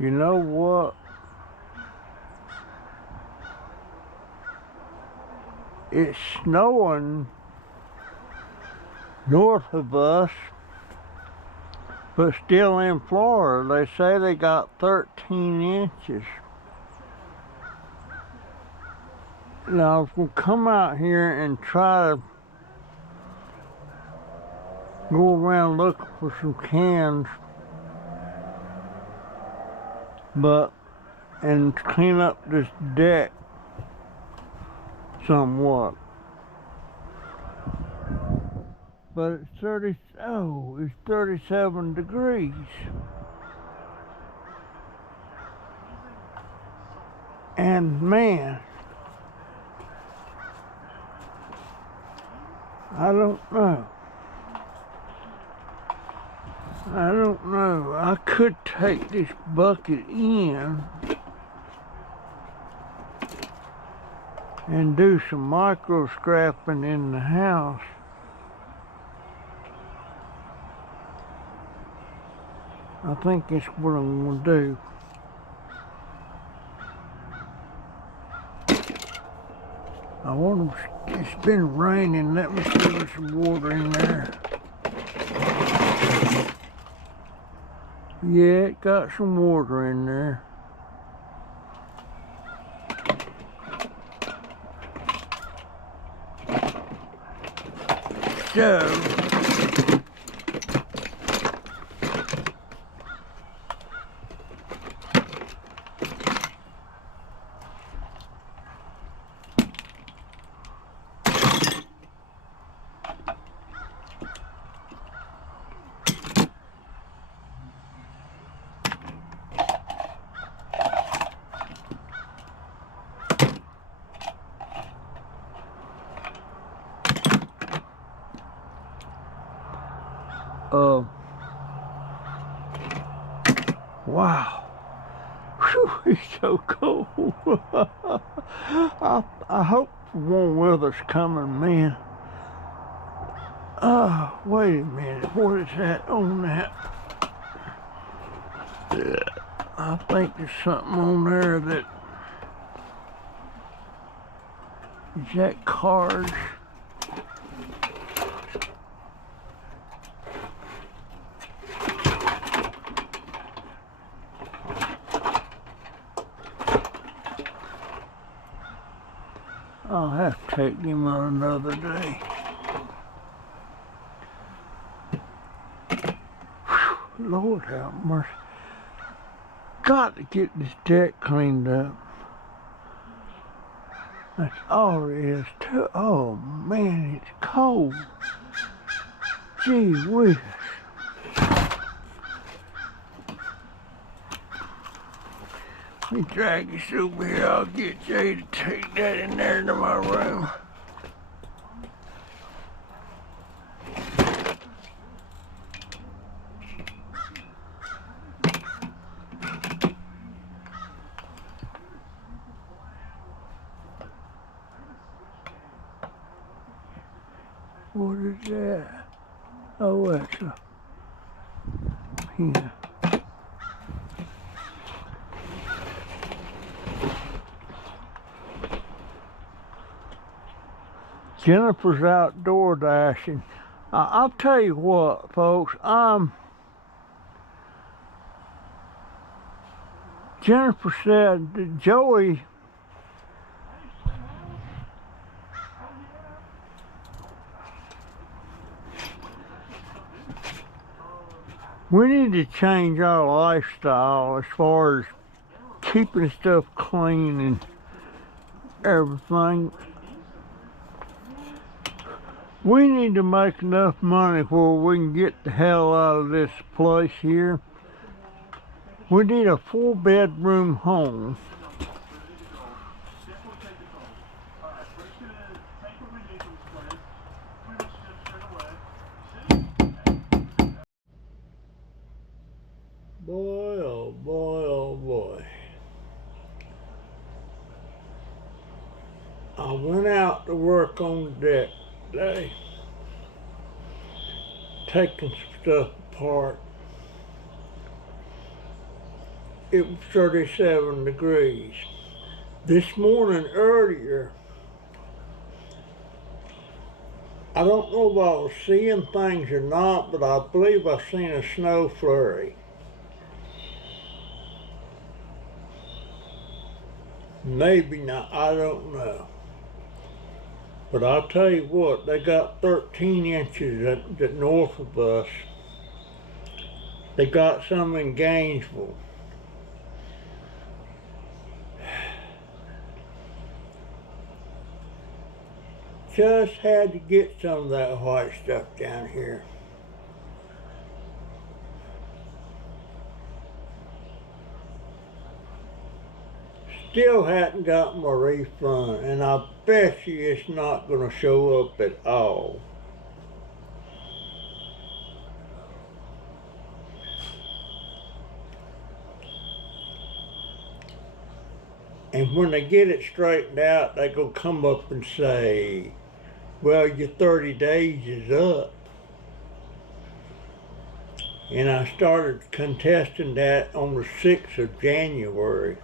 You know what? It's snowing north of us, but still in Florida. They say they got 13 inches. Now I was gonna come out here and try to go around looking for some cans, and clean up this deck somewhat. But it's 37 degrees. And man, I don't know. I could take this bucket in and do some micro scrapping in the house. I think that's what I'm gonna do. It's been raining. Let me see there's some water in there. Yeah, it got some water in there. So, wow. Whew, it's so cold. I hope warm weather's coming, man. Wait a minute. What is that on that? I think there's something on there that... Is that cars? I'll have to take them on another day. Whew, Lord have mercy. Got to get this deck cleaned up. That's all it is too. Oh man, it's cold. Gee whiz. Let me drag this over here. I'll get Jay to take that in there to my room. What is that? Oh, that's a pen. Jennifer's outdoor dashing. I'll tell you what, folks. Jennifer said that Joey we need to change our lifestyle as far as keeping stuff clean and everything. We need to make enough money where we can get the hell out of this place here. We need a 4-bedroom home. Boy, oh boy, oh boy. I went out to work on the deck today, taking some stuff apart. it was 37 degrees. This morning earlier, I don't know if I was seeing things or not, but I believe I seen a snow flurry. Maybe not, I don't know. But I'll tell you what, they got 13 inches at north of us. They got some in Gainesville. Just had to get some of that white stuff down here. Still hadn't got my refund, and I bet you it's not going to show up at all. And when they get it straightened out, they gonna come up and say, well, your 30 days is up. And I started contesting that on the 6th of January.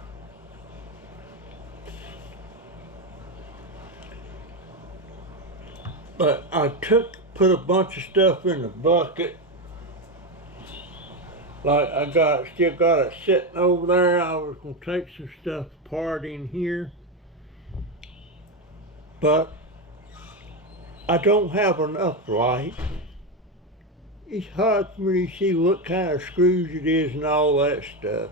But I put a bunch of stuff in the bucket. Like still got it sitting over there. I was gonna take some stuff apart in here. But I don't have enough light. It's hard for me to see what kind of screws it is and all that stuff.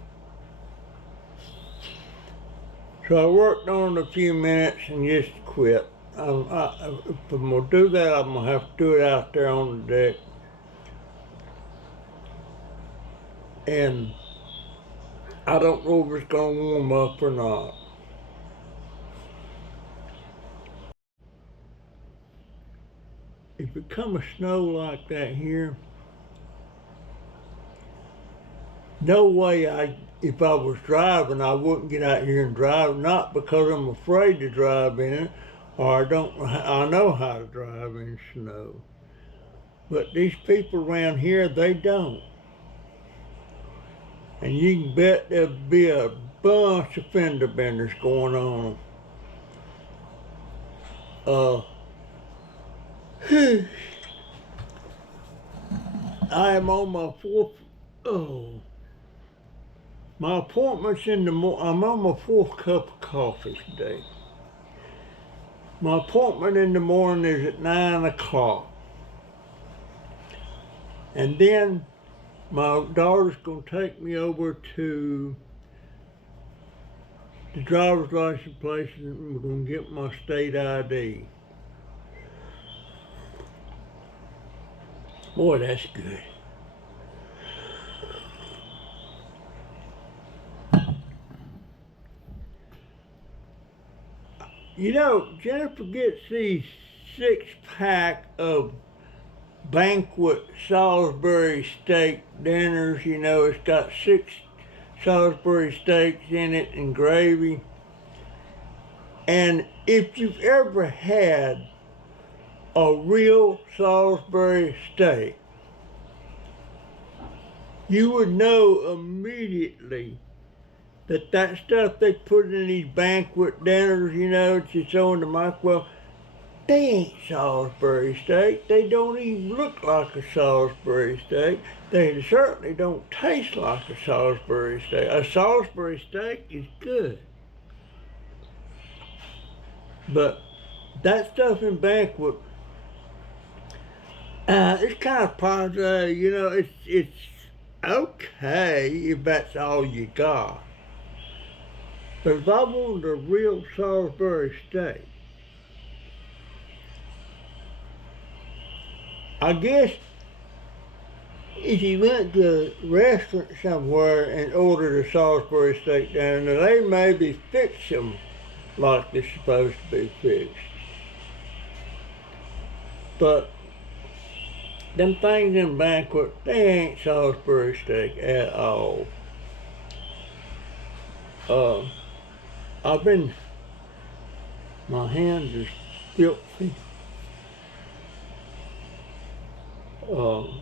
So I worked on it a few minutes and just quit. If I'm gonna do that, I'm gonna have to do it out there on the deck. And I don't know if it's gonna warm up or not. If it come a snow like that here, no way if I was driving, I wouldn't get out here and drive, not because I'm afraid to drive in it, or I know how to drive in snow. But these people around here, they don't. And you can bet there'll be a bunch of fender benders going on. I am on my my appointment's in the morning. I'm on my 4th cup of coffee today. My appointment in the morning is at 9 o'clock. And then my daughter's gonna take me over to the driver's license place and we're gonna get my state ID. Boy, that's good. You know, Jennifer gets these 6-pack of banquet Salisbury steak dinners. You know, it's got 6 Salisbury steaks in it and gravy. And if you've ever had a real Salisbury steak, you would know immediately that stuff they put in these banquet dinners, you know, that you throw in the microwave, they ain't Salisbury steak. They don't even look like a Salisbury steak. They certainly don't taste like a Salisbury steak. A Salisbury steak is good. But that stuff in banquet, it's kind of passe, you know, it's okay if that's all you got. But if I wanted a real Salisbury steak, I guess if you went to a restaurant somewhere and ordered a Salisbury steak down there, they maybe fix them like they're supposed to be fixed. But them things in banquet, they ain't Salisbury steak at all. My hands are filthy.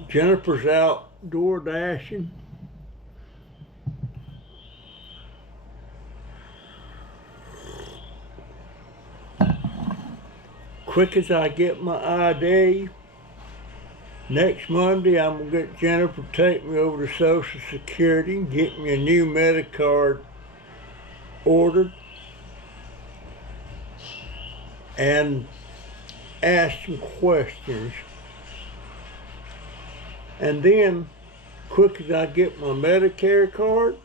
Jennifer's out door dashing. quick as I get my ID, next Monday I'm gonna get Jennifer to take me over to Social Security and get me a new Medicard ordered and ask some questions. And then, quick as I get my Medicare card,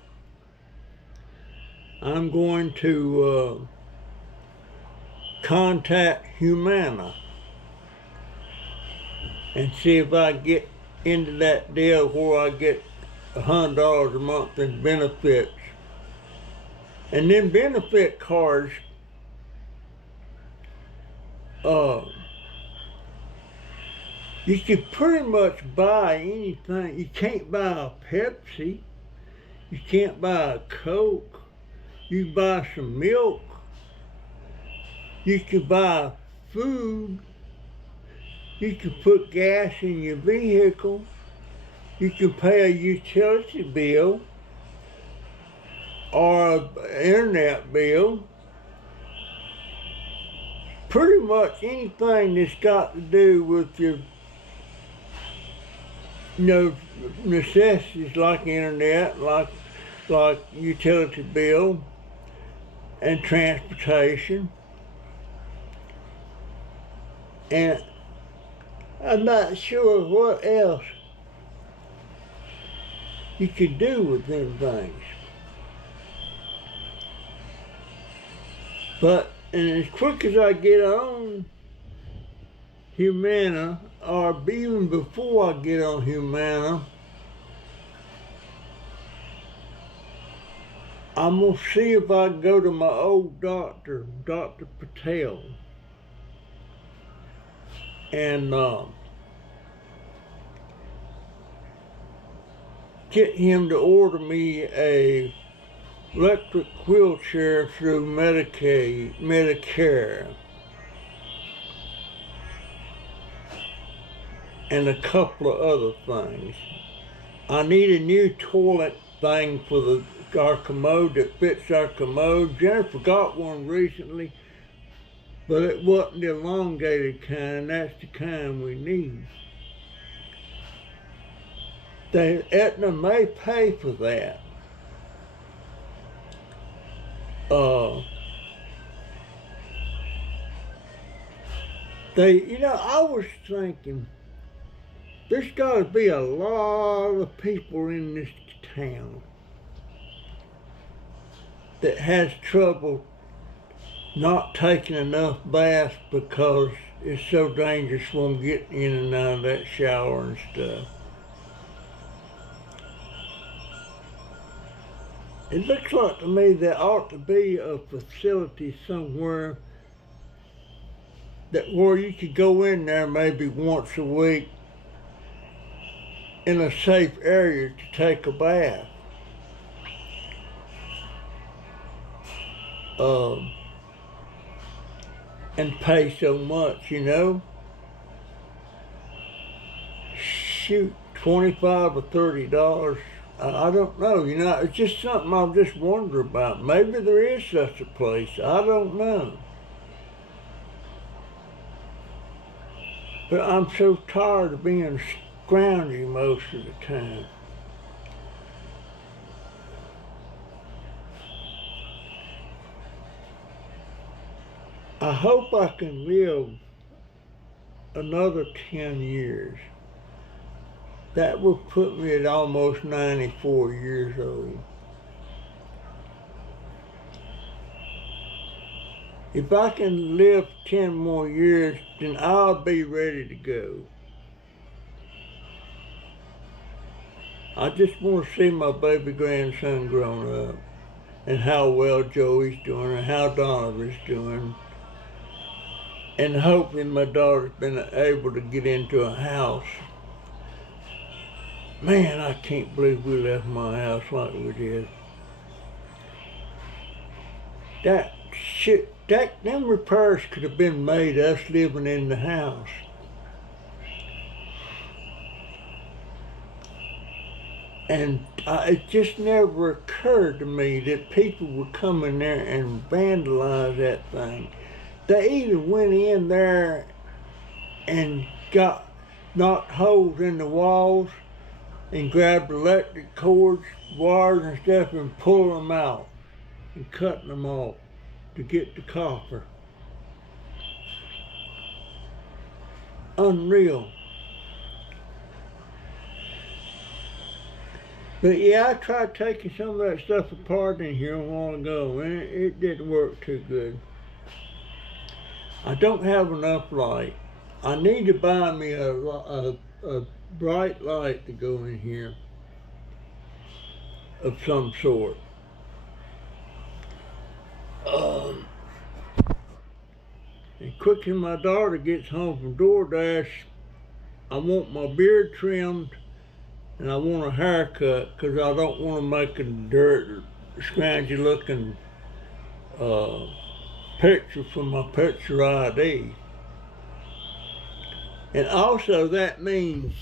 I'm going to contact Humana and see if I get into that deal where I get $100 a month in benefits. And then benefit cards, you can pretty much buy anything. You can't buy a Pepsi. You can't buy a Coke. You can buy some milk. You can buy food. You can put gas in your vehicle. You can pay a utility bill or an internet bill. Pretty much anything that's got to do with your necessities like internet, like utility bill and transportation. And I'm not sure what else you could do with them things. But, and as quick as I get on Humana, or even before I get on Humana, I'm gonna see if I can go to my old doctor, Dr. Patel, and get him to order me a electric wheelchair through Medicare, and a couple of other things. I need a new toilet thing for our commode that fits our commode. Jennifer got one recently, but it wasn't the elongated kind. That's the kind we need. Aetna may pay for that. I was thinking, there's got to be a lot of people in this town that has trouble not taking enough baths because it's so dangerous for them getting in and out of that shower and stuff. It looks like to me there ought to be a facility somewhere where you could go in there maybe once a week in a safe area to take a bath. And pay so much, Shoot, $25 or $30. I don't know, it's just something I just wonder about. Maybe there is such a place, I don't know. But I'm so tired of being scroungy most of the time. I hope I can live another 10 years. That would put me at almost 94 years old. If I can live 10 more years, then I'll be ready to go. I just want to see my baby grandson grown up, and how well Joey's doing, and how Donovan's doing, and hoping my daughter's been able to get into a house. Man, I can't believe we left my house like we did. Them repairs could have been made us living in the house. And it just never occurred to me that people would come in there and vandalize that thing. They even went in there and knocked holes in the walls and grabbed electric cords, wires and stuff and pulled them out and cutting them off to get the copper. Unreal. But yeah, I tried taking some of that stuff apart in here a while ago, and it didn't work too good. I don't have enough light. I need to buy me a bright light to go in here of some sort. And quick as my daughter gets home from DoorDash, I want my beard trimmed and I want a haircut because I don't want to make a dirt, scroungy looking picture for my picture ID. And also that means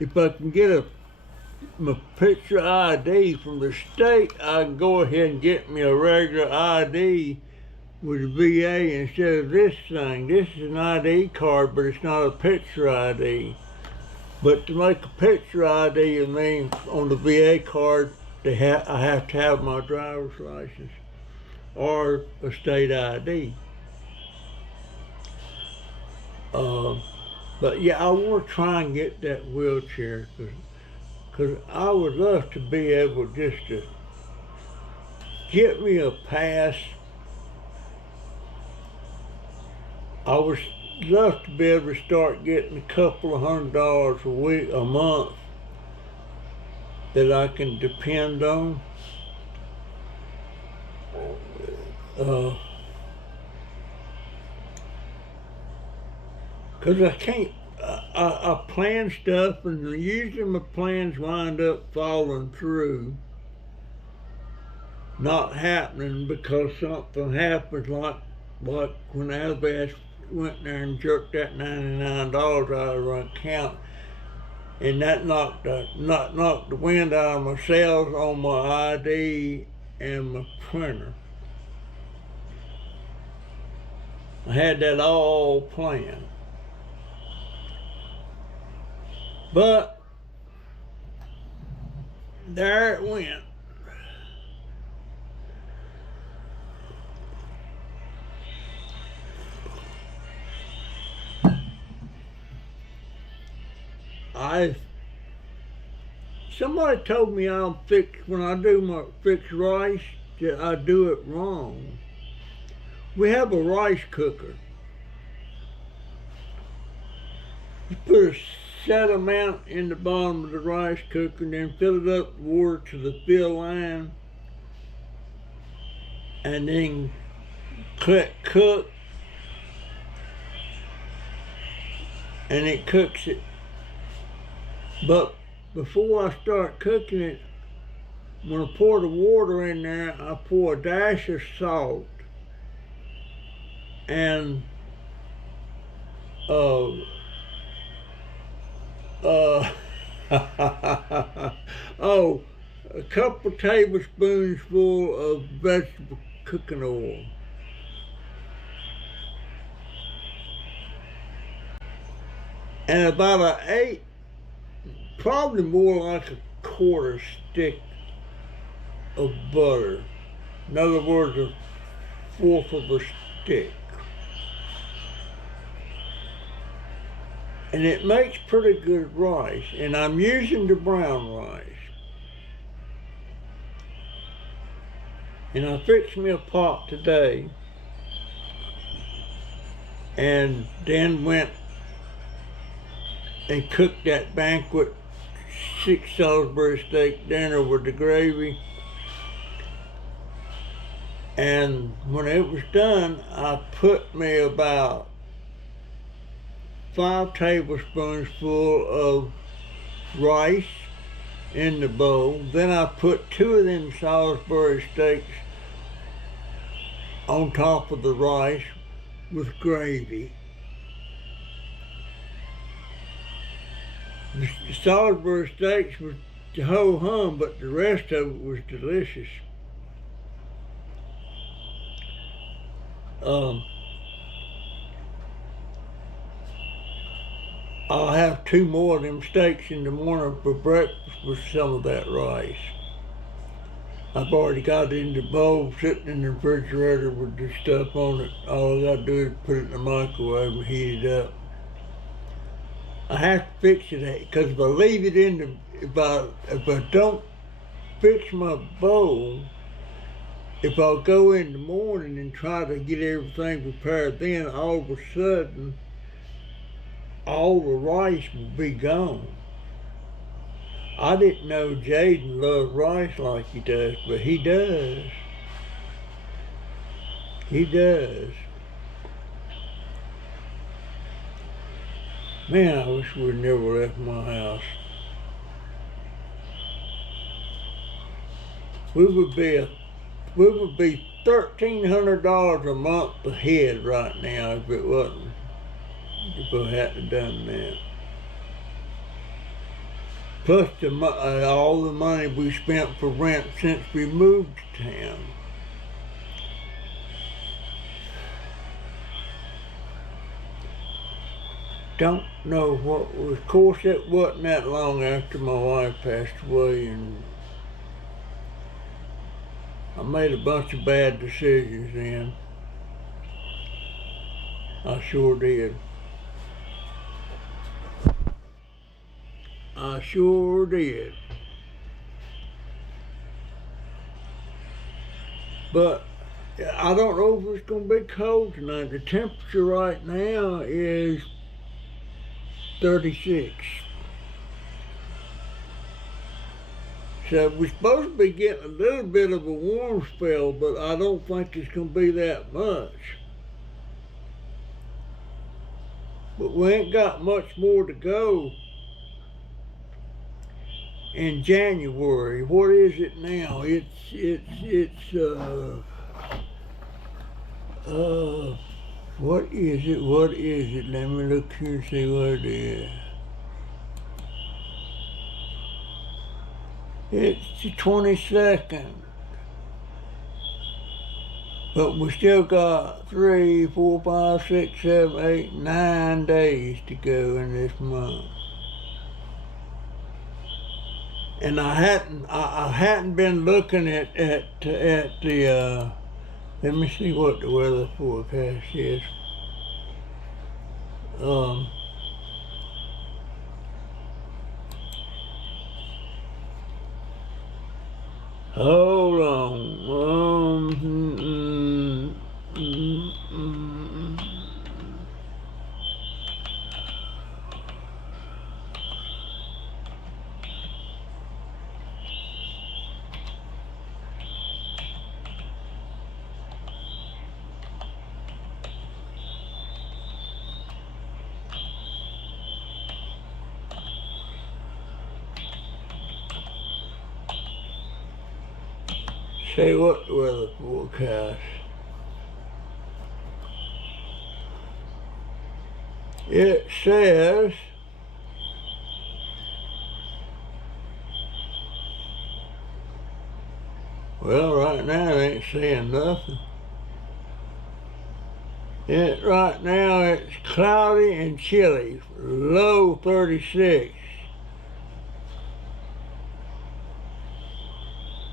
if I can get my picture ID from the state, I can go ahead and get me a regular ID with a VA instead of this thing. This is an ID card, but it's not a picture ID. But to make a picture ID of me on the VA card, I have to have my driver's license or a state ID. But yeah, I want to try and get that wheelchair because I would love to be able just to get me a pass. I would love to be able to start getting a couple of $100 a month that I can depend on. Because I can't, I plan stuff and usually my plans wind up falling through, not happening because something happens like when Albass went there and jerked that $99 out of her account, and that knocked the wind out of my sales on my ID and my printer. I had that all planned. But there it went. Somebody told me when I do my fixed rice, that I do it wrong. We have a rice cooker. You put a set amount in the bottom of the rice cooker and then fill it up with water to the fill line and then click cook and it cooks it. But before I start cooking it, when I pour the water in there, I pour a dash of salt and a couple tablespoons full of vegetable cooking oil. And about probably more like a quarter stick of butter. In other words, a fourth of a stick. And it makes pretty good rice, and I'm using the brown rice. And I fixed me a pot today, and then went and cooked that banquet 6 Salisbury steak dinner with the gravy. And when it was done, I put me about 5 tablespoons full of rice in the bowl. Then I put 2 of them Salisbury steaks on top of the rice with gravy. The Salisbury steaks was the whole hum, but the rest of it was delicious. I'll have 2 more of them steaks in the morning for breakfast with some of that rice. I've already got it in the bowl sitting in the refrigerator with the stuff on it. All I gotta do is put it in the microwave and heat it up. I have to fix it because if I leave it in the, if I don't fix my bowl, if I'll go in the morning and try to get everything prepared, then all of a sudden, all the rice will be gone. I didn't know Jaden loved rice like he does, but he does. He does. Man, I wish we'd never left my house. We would be $1,300 a month ahead right now if it wasn't, if I hadn't done that. Plus all the money we spent for rent since we moved to town. Don't know what was, of course it wasn't that long after my wife passed away, and I made a bunch of bad decisions then. I sure did. I sure did. But I don't know if it's going to be cold tonight. The temperature right now is 36. So we're supposed to be getting a little bit of a warm spell, but I don't think it's going to be that much. But we ain't got much more to go in January. What is it now? What is it? What is it? Let me look here and see what it is. It's the 22nd. But we still got 3, 4, 5, 6, 7, 8, 9 days to go in this month. And I hadn't been looking at the let me see what the weather forecast is. Hold on. Say what the weather forecast. It says well, right now it ain't saying nothing. Right now it's cloudy and chilly, low 36.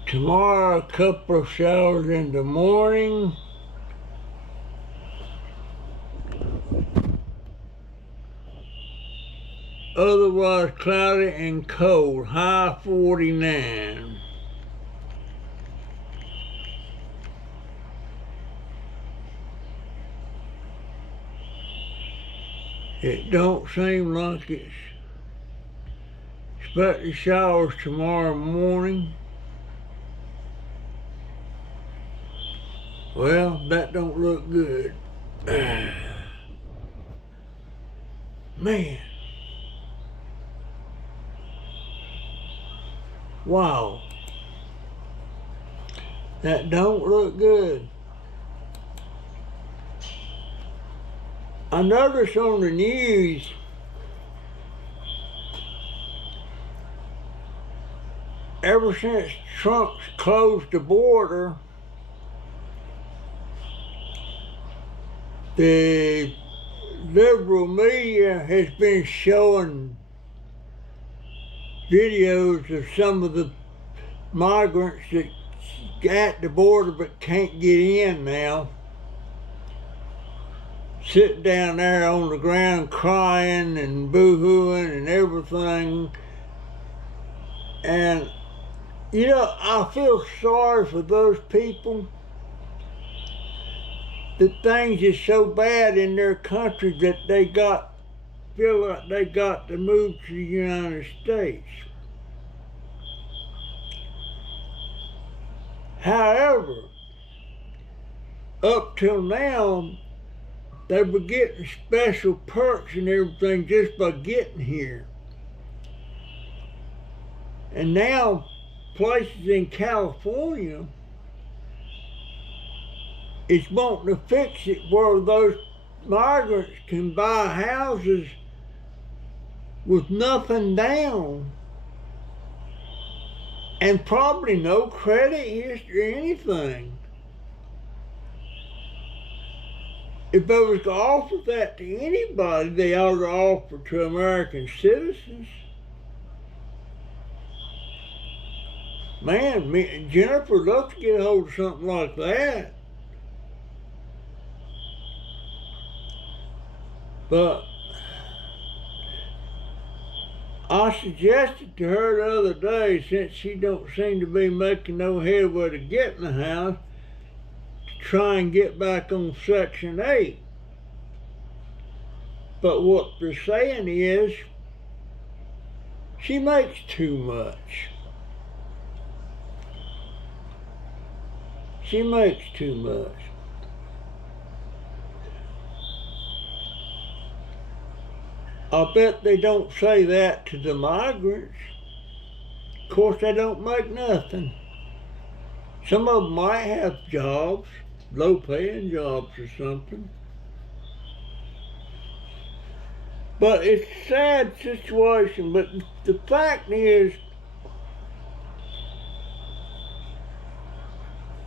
Tomorrow, a couple of showers in the morning. Otherwise cloudy and cold, high 49. It don't seem like it's expecting showers tomorrow morning. Well, that don't look good. Man. Wow. That don't look good. I noticed on the news ever since Trump's closed the border, the liberal media has been showing videos of some of the migrants that at the border but can't get in now, sitting down there on the ground crying and boo-hooing and everything. And, you know, I feel sorry for those people that things is so bad in their country that they feel like they got to move to the United States. However, up till now, they were getting special perks and everything just by getting here. And now, places in California is wanting to fix it where those migrants can buy houses with nothing down and probably no credit history or anything. If they was to offer that to anybody, they ought to offer to American citizens. Man, Jennifer would love to get a hold of something like that. But I suggested to her the other day, since she don't seem to be making no headway to getting the house, to try and get back on Section 8. But what they're saying is, she makes too much. She makes too much. I bet they don't say that to the migrants. Of course, they don't make nothing. Some of them might have jobs, low-paying jobs or something. But it's a sad situation. But the fact is,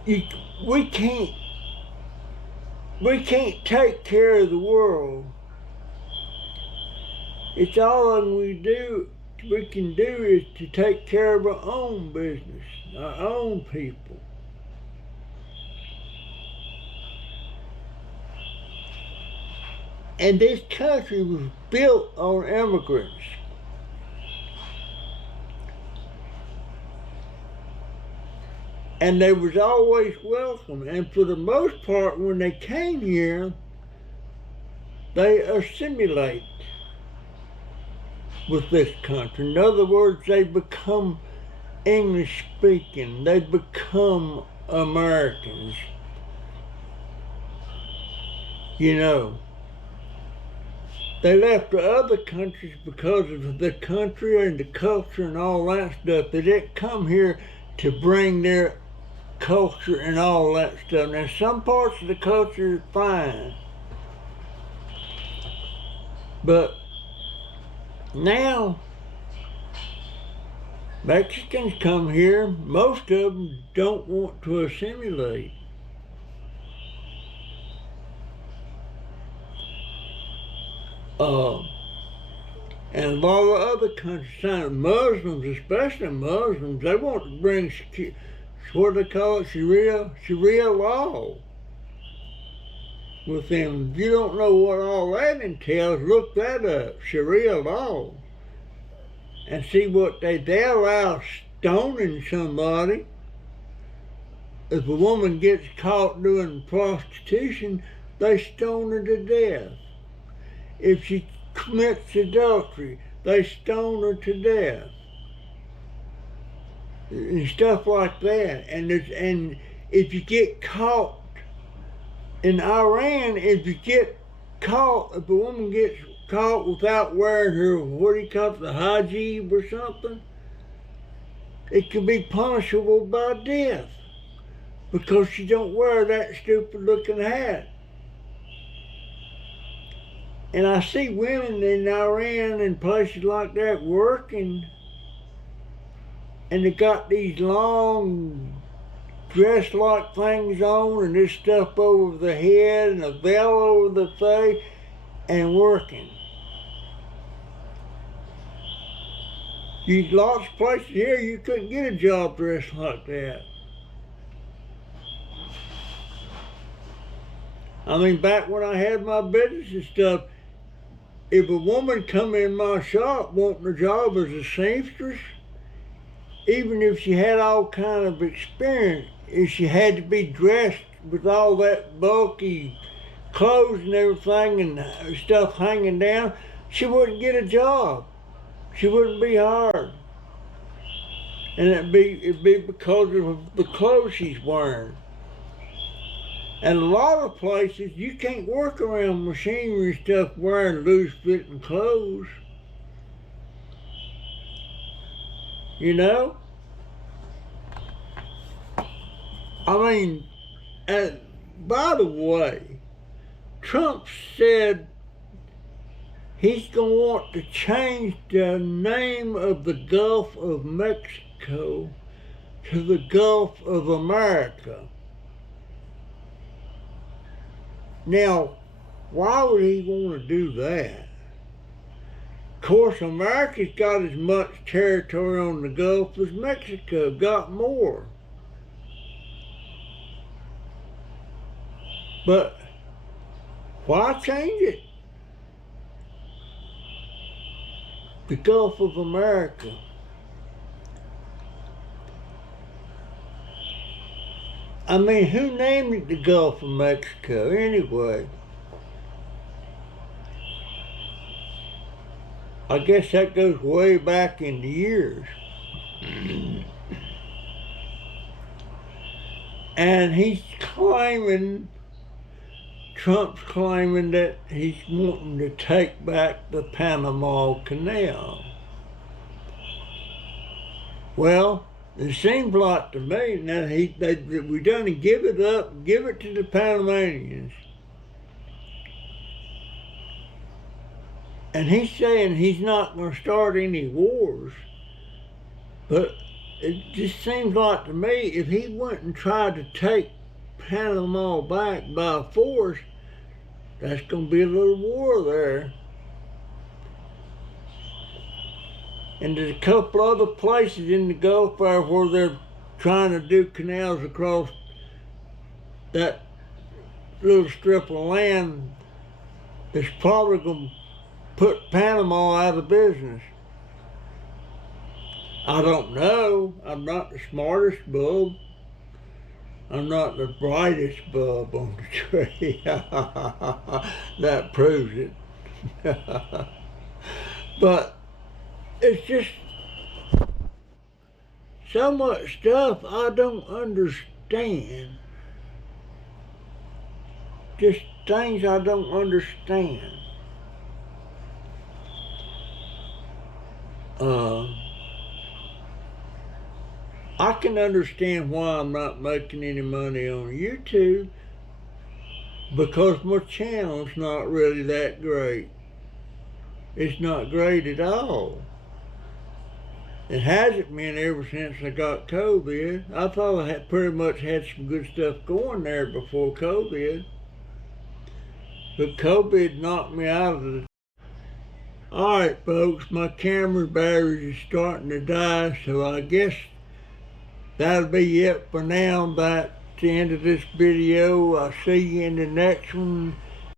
we can't take care of the world. It's all we can do is to take care of our own business, our own people. And this country was built on immigrants. And they was always welcome. And for the most part, when they came here, they assimilate with this country. In other words, they become English speaking. They become Americans. You know, they left the other countries because of the country and the culture and all that stuff. They didn't come here to bring their culture and all that stuff. Now, some parts of the culture is fine, but now Mexicans come here, most of them don't want to assimilate. And a lot of other countries, Muslims, especially Muslims, they want to bring, what do they call it, Sharia law with them. If you don't know what all that entails, look that up, Sharia law, and see what they allow stoning somebody. If a woman gets caught doing prostitution, they stone her to death. If she commits adultery, they stone her to death. And stuff like that. And if you get caught in Iran, if a woman gets caught without wearing her, what do you call it, the hijab or something, it can be punishable by death because she don't wear that stupid looking hat. And I see women in Iran and places like that working, and they got these long dress like things on and this stuff over the head and a veil over the face and working. Lots of places here you couldn't get a job dressed like that. I mean, back when I had my business and stuff, if a woman come in my shop wanting a job as a seamstress, even if she had all kind of experience, if she had to be dressed with all that bulky clothes and everything and stuff hanging down, she wouldn't get a job. She wouldn't be hired. And it'd be because of the clothes she's wearing. And a lot of places, you can't work around machinery and stuff wearing loose-fitting clothes. You know? I mean, and by the way, Trump said he's going to want to change the name of the Gulf of Mexico to the Gulf of America. Now, why would he want to do that? Of course, America's got as much territory on the Gulf as Mexico, got more. But why change it? The Gulf of America. I mean, who named it the Gulf of Mexico anyway? I guess that goes way back in the years. And Trump's claiming that he's wanting to take back the Panama Canal. Well, it seems like to me now we done to give it up, give it to the Panamanians. And he's saying he's not going to start any wars. But it just seems like to me if he went and tried to take Panama back by force, that's going to be a little war there. And there's a couple other places in the Gulf there where they're trying to do canals across that little strip of land that's probably going to put Panama out of business. I don't know. I'm not the smartest bulb. I'm not the brightest bulb on the tree. That proves it. But it's just so much stuff I don't understand. Just things I don't understand. I can understand why I'm not making any money on YouTube, because my channel's not really that great. It's not great at all. It hasn't been ever since I got COVID. I thought I had pretty much had some good stuff going there before COVID. But COVID knocked me out of the... Alright folks, my camera battery is starting to die, so I guess that'll be it for now. That's the end of this video. I'll see you in the next one.